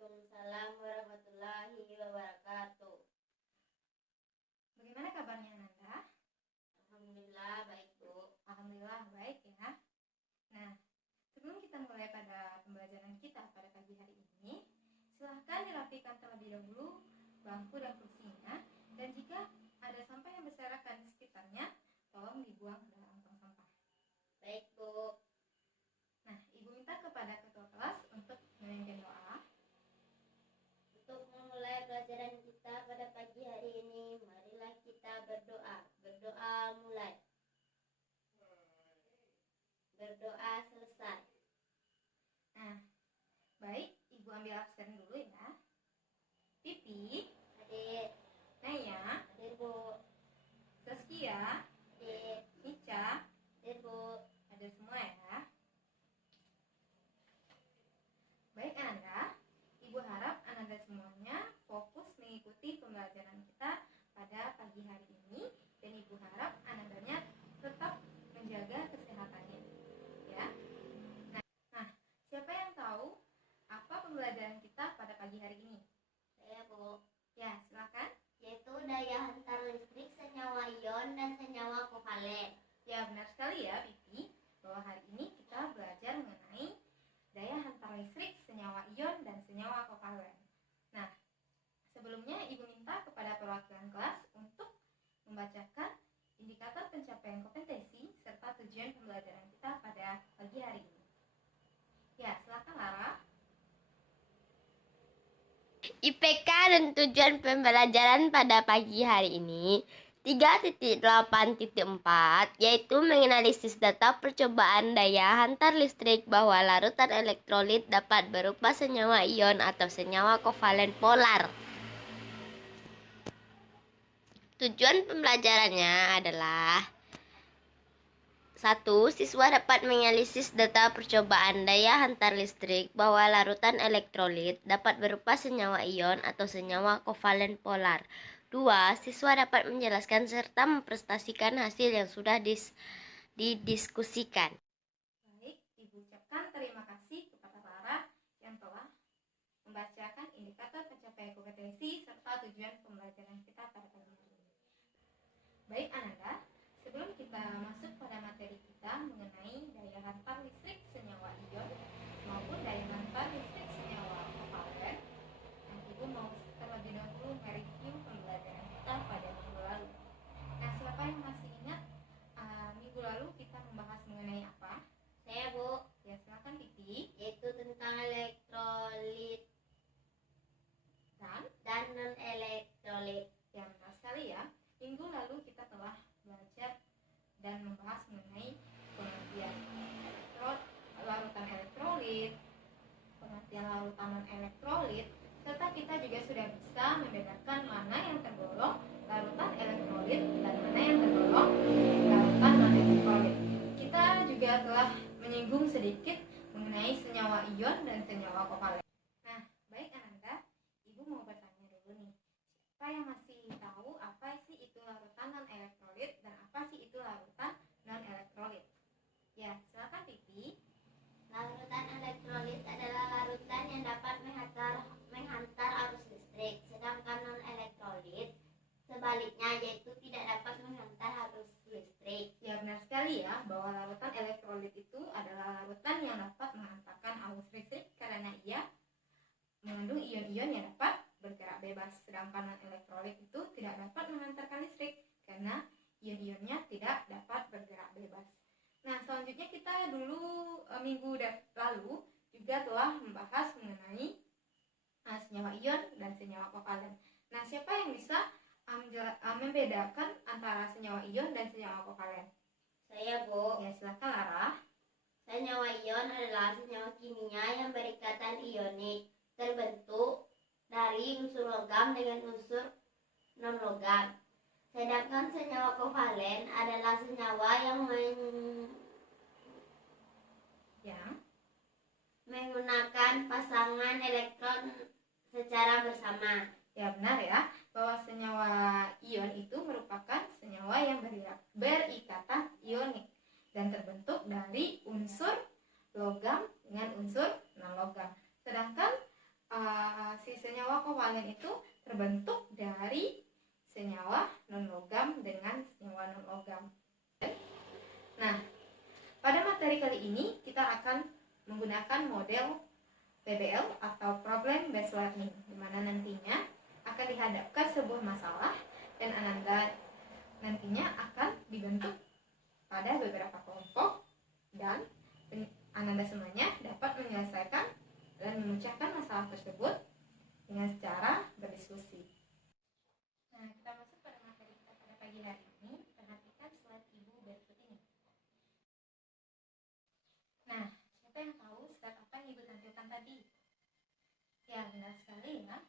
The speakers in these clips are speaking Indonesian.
Waalaikumsalam warahmatullahi wabarakatuh. Bagaimana kabarnya Ananda? Alhamdulillah baik, Bu. Alhamdulillah baik ya. Nah, sebelum kita mulai pada pembelajaran kita pada pagi hari ini, silahkan dirapikan terlebih dahulu bangku dan kursinya, dan jika ada sampah yang berserakan di sekitarnya, tolong dibuang ke dalam tong sampah. Baik, Bu. Nah, Ibu minta kepada ketua kelas untuk memimpin doa. Untuk memulai pelajaran kita pada pagi hari ini, marilah kita berdoa. Berdoa mulai. Berdoa selesai. Nah, baik, Ibu ambil absen dulu ya. Pipi, Adik, Naya, hadir, Bu. Saskia, Adik, Ica, hadir, Bu. ada semua ya. Baik Ananda, Ibu harap Ananda semuanya fokus mengikuti pembelajaran kita pada pagi hari ini, dan Ibu harap Anandanya tetap menjaga kesehatannya ya. Nah, siapa yang tahu apa pembelajaran kita pada pagi hari ini? Saya, Bu. Ya, silakan. Yaitu daya hantar listrik senyawa ion dan senyawa kovalen. Ya, benar sekali ya Pipi, bahwa hari ini kita belajar mengenai daya hantar listrik senyawa ion dan senyawa kovalen. Nah, sebelumnya Ibu minta kepada perwakilan kelas untuk membacakan indikator pencapaian kompetensi serta tujuan pembelajaran kita pada pagi hari ini. Ya, silakan Lara. IPK dan tujuan pembelajaran pada pagi hari ini 3.8.4 yaitu menganalisis data percobaan daya hantar listrik bahwa larutan elektrolit dapat berupa senyawa ion atau senyawa kovalen polar. Tujuan pembelajarannya adalah 1. Siswa dapat menganalisis data percobaan daya hantar listrik bahwa larutan elektrolit dapat berupa senyawa ion atau senyawa kovalen polar. 2. Siswa dapat menjelaskan serta mempresentasikan hasil yang sudah didiskusikan. Baik, Ibu ucapkan terima kasih kepada Lara yang telah membacakan indikator pencapaian kompetensi serta tujuan pembelajaran kita pada pagi hari ini. Baik Ananda, sebelum kita masuk pada materi kita mengenai daya hantar listrik senyawa ion maupun daya hantar listrik senyawa kovalen, Ibu mau terlebih dahulu mereview pembelajaran kita pada minggu lalu. Nah, siapa yang masih ingat minggu lalu kita membahas mengenai apa? Saya, Bu. Ya, silakan Pipi. Yaitu tentang elektrolit dan non-elektrolit. Ya, benar sekali ya. Minggu lalu kita telah belajar dan membahas mengenai pengertian larutan elektrolit, pengertian larutan non-elektrolit, serta kita juga sudah bisa membedakan mana yang tergolong larutan elektrolit dan mana yang tergolong larutan non-elektrolit. Kita juga telah menyinggung sedikit mengenai senyawa ion dan senyawa kovalen. Nah, baik Ananda, Ibu mau bertanya dulu nih. Siapa yang masih tahu apa sih itu larutan non-elektrolit dan apa sih itu larutan non-elektrolit? Ya, silakan Pipi. Larutan elektrolit adalah larutan yang dapat menghantar arus listrik, sedangkan non-elektrolit sebaliknya yaitu tidak dapat menghantar arus listrik. Ya, benar sekali ya bahwa larutan elektrolit itu adalah larutan yang dapat menghantarkan arus listrik karena ia mengandung ion-ion yang dapat bergerak bebas, sedangkan non-elektrolit itu tidak dapat menghantarkan listrik karena ion-ionnya tidak dapat bergerak bebas. Nah, selanjutnya kita dulu minggu lalu juga telah membahas mengenai senyawa ion dan senyawa kovalen. Nah, siapa yang bisa membedakan antara senyawa ion dan senyawa kovalen? Saya, Bu. Ya, silakan Lara. Senyawa ion adalah senyawa kimia yang berikatan ionik, terbentuk dari unsur logam dengan unsur non-logam. Sedangkan senyawa kovalen adalah senyawa yang menggunakan pasangan elektron secara bersama. Ya, benar ya, bahwa senyawa ion itu merupakan senyawa yang berikatan ionik dan terbentuk dari unsur logam dengan unsur non-logam. Sedangkan terbentuk dari senyawa non-logam dengan senyawa non-logam. Nah, pada materi kali ini kita akan menggunakan model PBL atau Problem Based Learning, di mana nantinya akan dihadapkan sebuah masalah dan Ananda nantinya akan dibentuk pada beberapa kelompok dan Ananda semuanya dapat menyelesaikan dan memecahkan masalah tersebut dengan cara berdiskusi. Nah, kita masuk pada materi kita pada pagi hari ini. Perhatikan slide Ibu berikut ini. Nah, siapa yang tahu slide apa yang Ibu tampilkan tadi? Ya, benar sekali ya.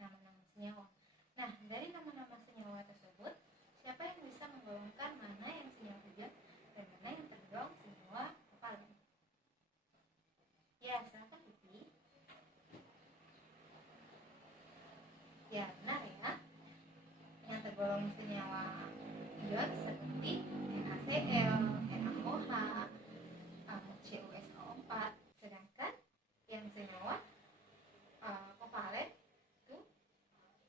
Nama-nama senyawa. Nah, dari nama-nama senyawa tersebut, siapa yang bisa menggolongkan mana yang senyawa ion dan mana yang tergolong senyawa kovalen? Ya, silakan Titi. Ya, benar ya. Yang tergolong senyawa ion seperti NaCl, NaOH, CuSO4. Sedangkan yang senyawa kovalen itu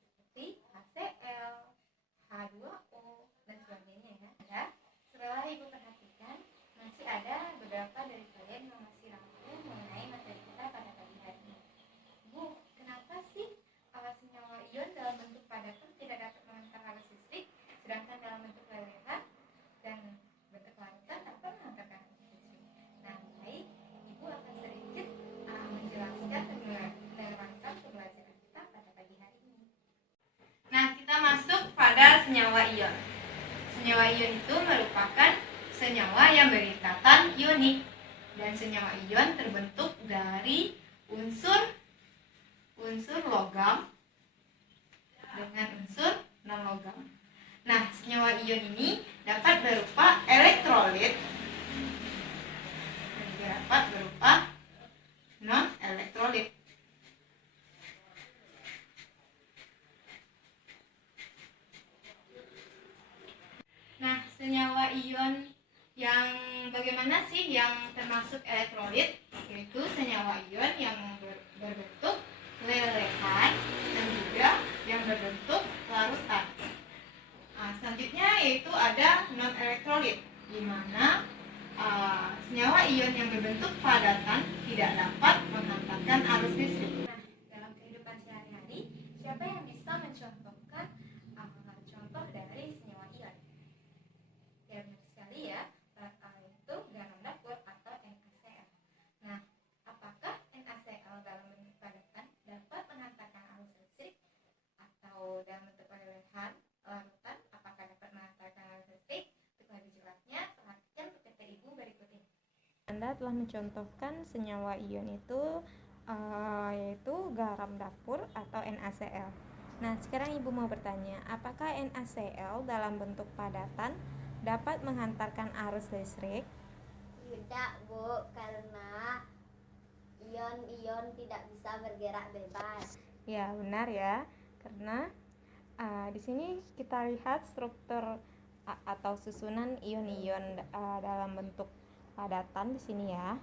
seperti HCl, H2O, dan sebagainya ya. Setelah Ibu perhatikan, masih ada beberapa dari kalian yang masih ragu mengenai materi kita pada pagi hari ini. Bu, kenapa sih senyawa ion dalam bentuk padatan tidak dapat mengantar arus listrik, sedangkan dalam bentuk lelehan dan bentuk larutan dapat mengantarkan arus listrik? Nah, baik, Ibu akan sedikit menjelaskan dan menerangkan pembelajaran kita pada pagi hari ini. Nah, kita masuk pada senyawa ion. Senyawa ion itu merupakan senyawa yang berikatan ionik, dan senyawa ion terbentuk dari unsur logam dengan unsur non-logam. Nah, senyawa ion ini dapat berupa elektrolit dan juga dapat berupa non-elektrolit. Nah, senyawa ion yang bagaimana sih yang termasuk elektrolit? Yaitu senyawa ion yang berbentuk lelehan dan juga yang berbentuk larutan. Nah, selanjutnya yaitu ada non-elektrolit, di mana senyawa ion yang berbentuk padatan tidak dapat menghantarkan arus listrik. Nah, dalam kehidupan sehari-hari, siapa yang bisa mencontohkan contoh dari senyawa ion? Ya, benar sekali ya, itu garam dapur atau NaCl. Nah, apakah NaCl dalam bentuk padatan dapat menghantarkan arus listrik, atau dalam bentuk lelehan larutan apakah dapat menghantarkan arus listrik? Untuk lebih jelasnya, perhatikan PPT Ibu berikut ini. Anda telah mencontohkan senyawa ion itu yaitu garam dapur atau NaCl. Nah, sekarang Ibu mau bertanya, apakah NaCl dalam bentuk padatan dapat menghantarkan arus listrik? Tidak, Bu, karena ion-ion tidak bisa bergerak bebas. Ya, benar ya. Karena di sini kita lihat struktur atau susunan ion-ion dalam bentuk padatan di sini ya.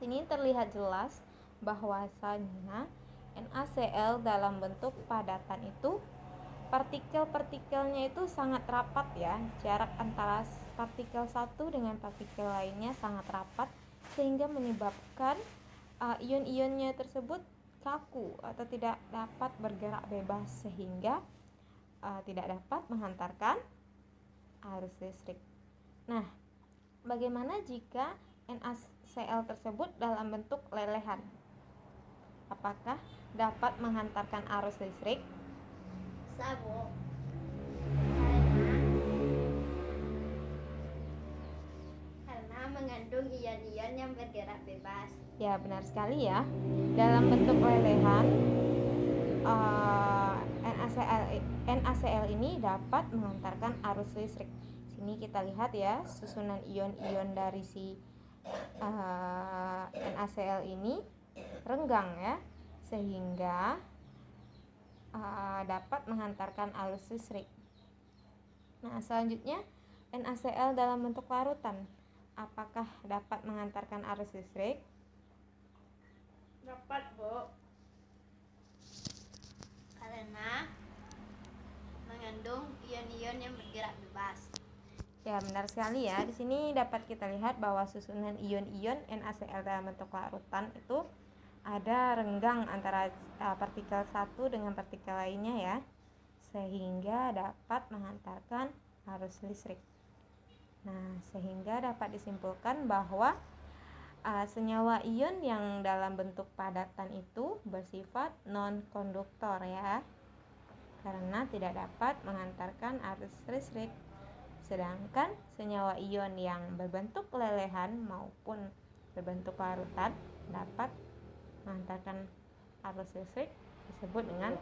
Sini terlihat jelas bahwasanya NaCl dalam bentuk padatan itu partikel-partikelnya itu sangat rapat ya. Jarak antara partikel satu dengan partikel lainnya sangat rapat sehingga menyebabkan ion-ionnya tersebut kaku atau tidak dapat bergerak bebas sehingga tidak dapat menghantarkan arus listrik. Nah, bagaimana jika NaCl tersebut dalam bentuk lelehan? Apakah dapat menghantarkan arus listrik? Bisa, Bu. Karena mengandung ion-ion yang bergerak bebas. Ya, benar sekali ya. Dalam bentuk lelehan, NaCl ini dapat menghantarkan arus listrik. Sini kita lihat ya, susunan ion-ion dari si NaCl ini renggang ya, sehingga dapat menghantarkan arus listrik. Nah, selanjutnya NaCl dalam bentuk larutan, apakah dapat mengantarkan arus listrik? Dapat, Bu. Karena benar sekali ya. Di sini dapat kita lihat bahwa susunan ion-ion NaCl dalam bentuk larutan itu ada renggang antara partikel satu dengan partikel lainnya ya, sehingga dapat menghantarkan arus listrik. Nah, sehingga dapat disimpulkan bahwa senyawa ion yang dalam bentuk padatan itu bersifat non-konduktor ya, karena tidak dapat menghantarkan arus listrik. Sedangkan senyawa ion yang berbentuk lelehan maupun berbentuk larutan dapat menghantarkan arus listrik, disebut dengan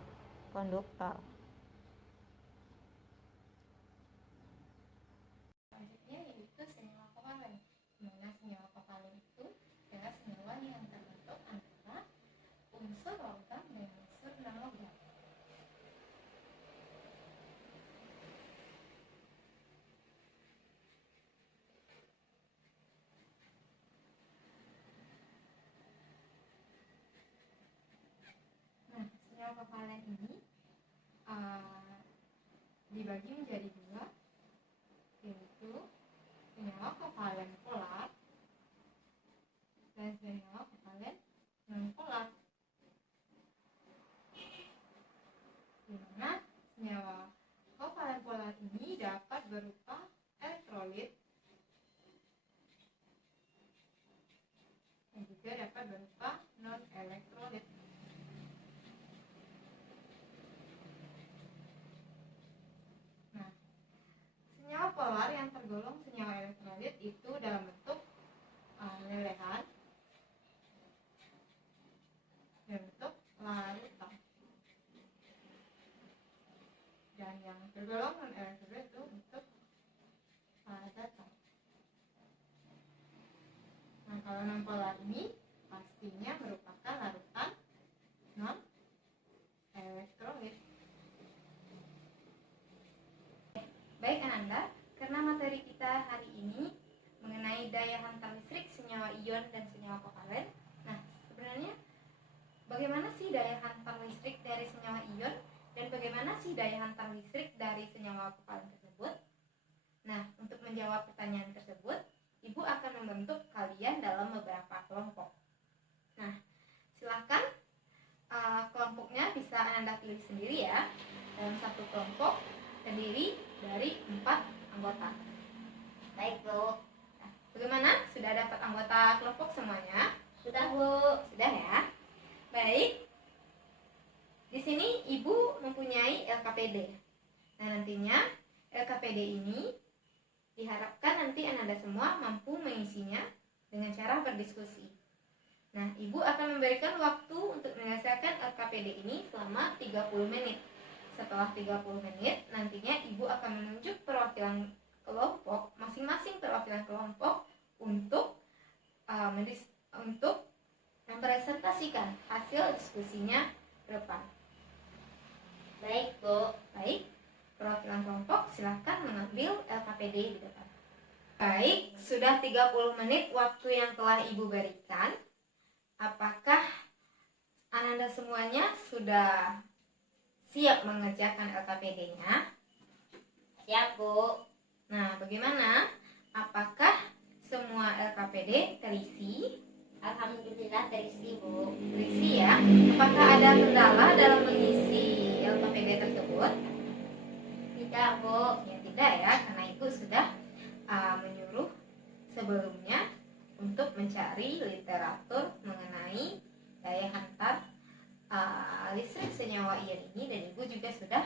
konduktor. Selanjutnya yaitu senyawa kovalen, di mana senyawa kovalen itu adalah senyawa yang terbentuk antara unsur logam dan unsur non-logam. Nah, senyawa kovalen ini dibagi menjadi dua, yaitu senyawa kovalen polar dan senyawa kovalen non-polar. Di mana senyawa kovalen polar ini dapat berupa elektrolit dan juga dapat berupa non-elektrolit. Nah, senyawa polar yang tergolong senyawa elektrolit itu dalam bentuk lelehan, dalam bentuk larutan. Dan yang tergolong non-elektrolit itu bentuk padatan. Nah, kalau non-polar ini pastinya merupakan larutan non-elektrolit. Baik Ananda, karena materi kita hari ini mengenai daya hantar listrik senyawa ion dan senyawa kovalen. Nah, sebenarnya bagaimana sih daya hantar listrik dari senyawa ion dan bagaimana sih daya hantar listrik dari senyawa kovalen tersebut? Nah, untuk menjawab pertanyaan tersebut, Ibu akan membentuk kalian dalam beberapa kelompok. Nah, silakan kelompoknya bisa Ananda pilih sendiri ya. Dalam satu kelompok terdiri dari 4 anggota. Baik, Bu. Nah, bagaimana? Sudah dapat anggota kelompok semuanya? Sudah, Bu. Sudah ya. Baik. Di sini Ibu mempunyai LKPD. Nah, nantinya LKPD ini diharapkan nanti Ananda semua mampu mengisinya dengan cara berdiskusi. Nah, Ibu akan memberikan waktu untuk menyelesaikan LKPD ini selama 30 menit. Setelah 30 menit, nantinya Ibu akan menunjuk perwakilan kelompok, masing-masing perwakilan kelompok untuk mempresentasikan hasil diskusinya ke depan. Baik, Bu. Baik, perwakilan kelompok silakan mengambil LKPD di depan. Baik, sudah 30 menit waktu yang telah Ibu berikan. Apakah Ananda semuanya sudah siap mengerjakan LKPD-nya? Siap, Bu. Nah, bagaimana? Apakah semua LKPD terisi? Alhamdulillah terisi, Bu. Terisi ya. Apakah ada kendala dalam mengisi LKPD tersebut? Tidak, Bu. Ya tidak ya, karena Ibu sudah menyuruh sebelumnya untuk mencari literatur mengenai daya hantar listrik senyawa ion ini, dan Ibu juga sudah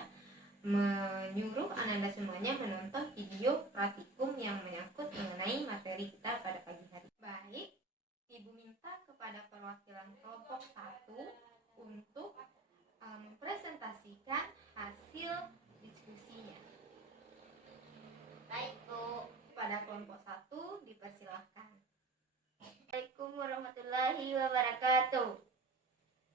menyuruh Ananda semuanya menonton video praktikum yang menyangkut mengenai materi kita pada pagi hari. Baik, Ibu minta kepada perwakilan kelompok 1 untuk mempresentasikan hasil diskusinya. Baik, Bu. Pada kelompok 1 dipersilahkan. Assalamualaikum warahmatullahi wabarakatuh.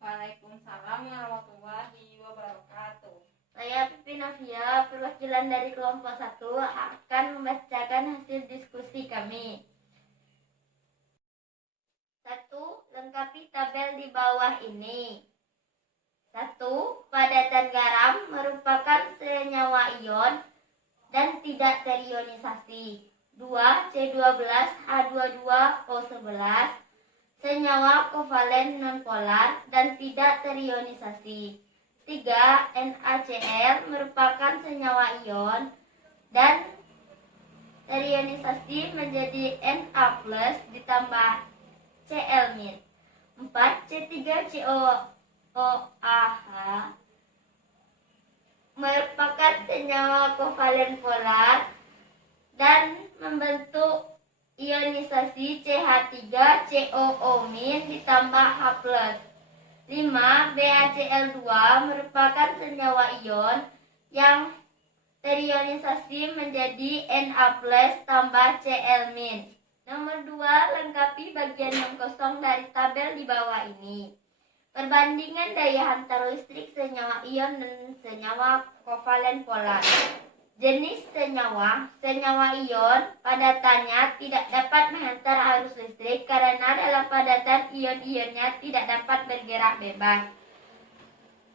Waalaikumsalam warahmatullahi wabarakatuh. Saya Pipi Novia, perwakilan dari kelompok 1 akan membacakan hasil diskusi kami. 1. Lengkapi tabel di bawah ini. 1. Padatan garam merupakan senyawa ion dan tidak terionisasi. 2C12H22O11, senyawa kovalen nonpolar dan tidak terionisasi. 3. NaCl merupakan senyawa ion dan terionisasi menjadi Na+ ditambah Cl-. 4. C3COOH merupakan senyawa kovalen polar dan membentuk ionisasi CH3COO- ditambah H+. 5. BaCl2 merupakan senyawa ion yang terionisasi menjadi Na+ tambah Cl-. Nomor 2. Lengkapi bagian yang kosong dari tabel di bawah ini. Perbandingan daya hantar listrik senyawa ion dan senyawa kovalen polar. Jenis senyawa ion padatannya tidak dapat menghantar arus listrik karena dalam padatan ion-ionnya tidak dapat bergerak bebas.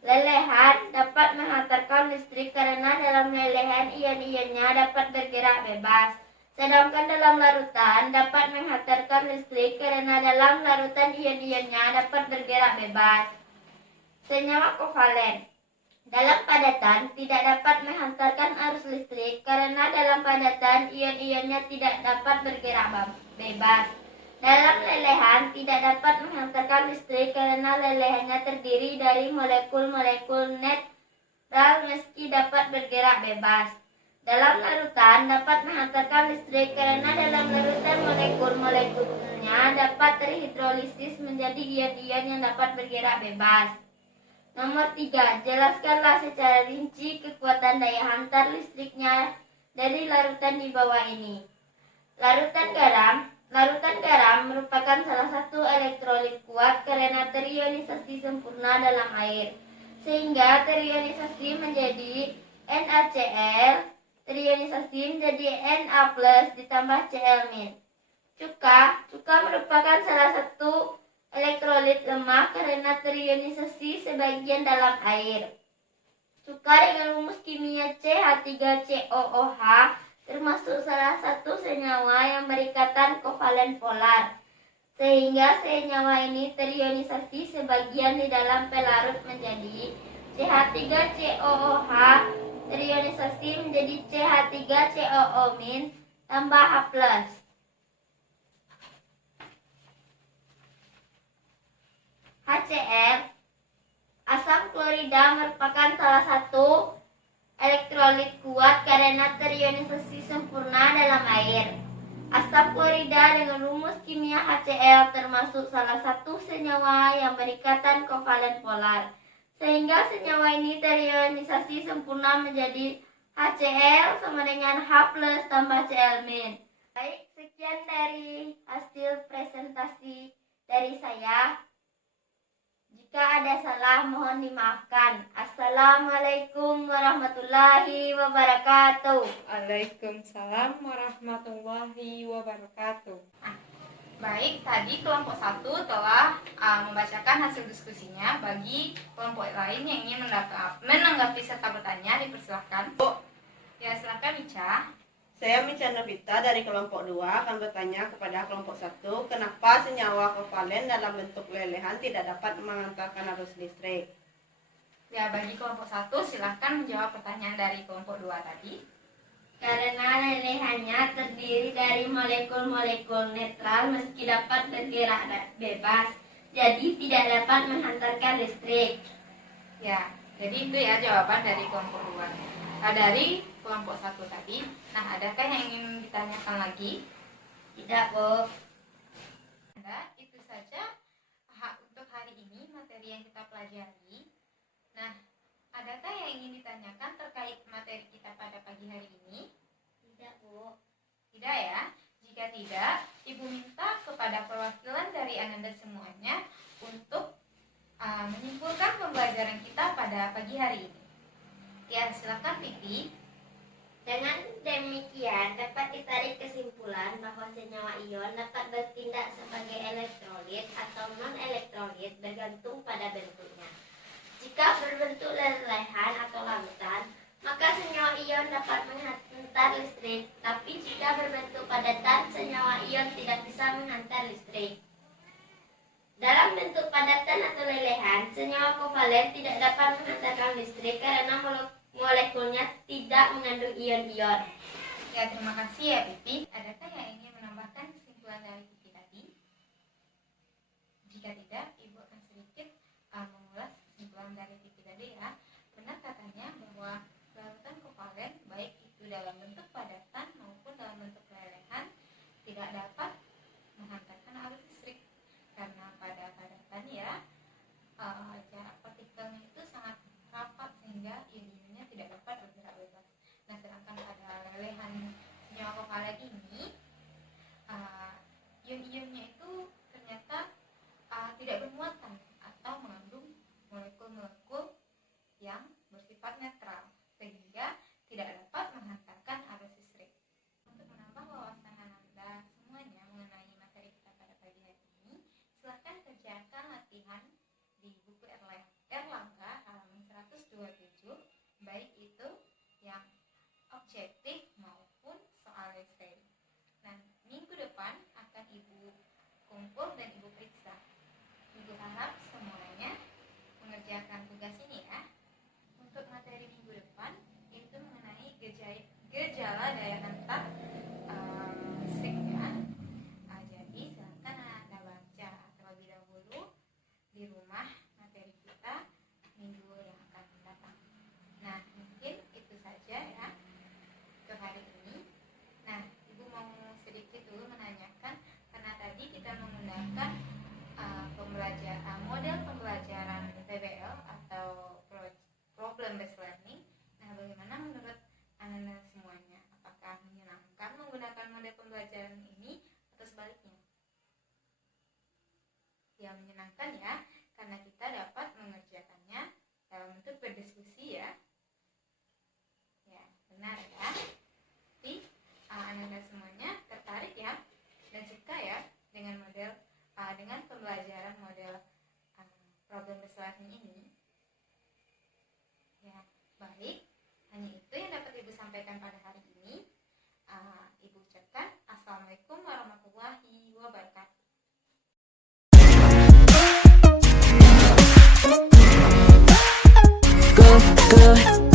Lelehan dapat menghantarkan listrik karena dalam lelehan ion-ionnya dapat bergerak bebas. Sedangkan dalam larutan dapat menghantarkan listrik karena dalam larutan ion-ionnya dapat bergerak bebas. Senyawa kovalen dalam padatan tidak dapat menghantarkan arus listrik karena dalam padatan ion-ionnya tidak dapat bergerak bebas. Dalam lelehan tidak dapat menghantarkan listrik karena lelehannya terdiri dari molekul-molekul netral meski dapat bergerak bebas. Dalam larutan dapat menghantarkan listrik karena dalam larutan molekul-molekulnya dapat terhidrolisis menjadi ion-ion yang dapat bergerak bebas. Nomor 3. Jelaskanlah secara rinci kekuatan daya hantar listriknya dari larutan di bawah ini. Larutan garam merupakan salah satu elektrolit kuat karena terionisasi sempurna dalam air, sehingga terionisasi menjadi NaCl, terionisasi menjadi Na+ ditambah Cl-. Cuka merupakan salah satu elektrolit lemah karena terionisasi sebagian dalam air. Cuka dengan rumus kimia CH3COOH termasuk salah satu senyawa yang berikatan kovalen polar, sehingga senyawa ini terionisasi sebagian di dalam pelarut menjadi CH3COOH, terionisasi menjadi CH3COO- tambah H+. HCl, asam klorida merupakan salah satu elektrolit kuat karena terionisasi sempurna dalam air. Asam klorida dengan rumus kimia HCl termasuk salah satu senyawa yang berikatan kovalen polar, sehingga senyawa ini terionisasi sempurna menjadi HCl sama dengan H+ tambah Cl-. Baik, sekian dari hasil presentasi dari saya. Jika ada salah mohon dimaafkan. Assalamualaikum warahmatullahi wabarakatuh. Waalaikumsalam warahmatullahi wabarakatuh. Baik, tadi kelompok 1 telah membacakan hasil diskusinya. Bagi kelompok lain yang ingin menanggapi serta bertanya, dipersilahkan. Ya, silakan Ica. Saya Mica Novita dari kelompok 2 akan bertanya kepada kelompok 1, kenapa senyawa kovalen dalam bentuk lelehan tidak dapat mengantarkan arus listrik? Ya, bagi kelompok 1 silakan menjawab pertanyaan dari kelompok 2 tadi. Karena lelehannya terdiri dari molekul-molekul netral meski dapat bergerak bebas, jadi tidak dapat menghantarkan listrik. Ya, jadi itu ya jawaban dari kelompok 2. Nah, dari kelompok 1 tadi, nah adakah yang ingin ditanyakan lagi? Tidak, Bu. Nah, itu saja untuk hari ini materi yang kita pelajari. Nah, adakah yang ingin ditanyakan terkait materi kita pada pagi hari ini? Tidak, Bu. Tidak ya? Jika tidak, Ibu minta kepada perwakilan dari Ananda semuanya untuk menyimpulkan pembelajaran kita pada pagi hari ini. Ya, silakan Titi. Dengan demikian dapat ditarik kesimpulan bahwa senyawa ion dapat bertindak sebagai elektrolit atau non-elektrolit bergantung pada bentuknya. Jika berbentuk lelehan atau larutan, maka senyawa ion dapat menghantar listrik, tapi jika berbentuk pada padatan atau lelehan, senyawa kovalen tidak dapat menghantarkan listrik karena molekulnya tidak mengandung ion-ion. Ya, terima kasih ya Pipi. Adakah yang ingin menambahkan kesimpulan dari Pipi tadi? Jika tidak, Ibu akan sedikit mengulas kesimpulan dari Pipi tadi ya. Benar katanya bahwa larutan kovalen baik itu dalam bentuk padatan maupun dalam bentuk lelehan tidak dapat menghantarkan arus listrik karena pada padatan ya jarak partikelnya itu sangat rapat sehingga ion-ionnya tidak dapat bergerak bebas. Nah, sedangkan pada lelehan senyawa kovalen ini ion-ionnya itu ternyata tidak bermuatan atau mengandung molekul-molekul yang bersifat netral sehingga tidak dapat menghantarkan arus listrik. Untuk menambah wawasan Anda semuanya mengenai materi kita pada pagi hari ini, silakan kerjakan latihan di buku Erlangga halaman 127, baik itu yang objektif maupun soal esai. Nah, minggu depan akan Ibu kumpul dan Ibu periksa. Ibu harap semuanya mengerjakan tugas ini ya. Untuk materi minggu depan itu mengenai gejala daya hentak listrik ya. Jadi silakan Anda baca terlebih dahulu di rumah materi kita minggu yang akan datang. Nah, mungkin itu saja ya untuk hari ini. Nah, Ibu mau sedikit dulu menanyakan karena tadi kita menggunakan model pembelajaran PBL atau problem based learning. Nah, bagaimana menurut Anda semuanya? Apakah menyenangkan menggunakan model pembelajaran ini atau sebaliknya? Ya, menyenangkan ya, karena kita dapat mengerjakannya dalam bentuk berdiskusi ya. Ya, benar ya. Tapi Anda semuanya tertarik ya dan suka ya dengan model dengan pembelajaran model problem based learning ini. Ya, baik. Hanya itu yang dapat Ibu sampaikan pada hari ini. Ibu ucapkan Assalamualaikum warahmatullahi wabarakatuh. Good.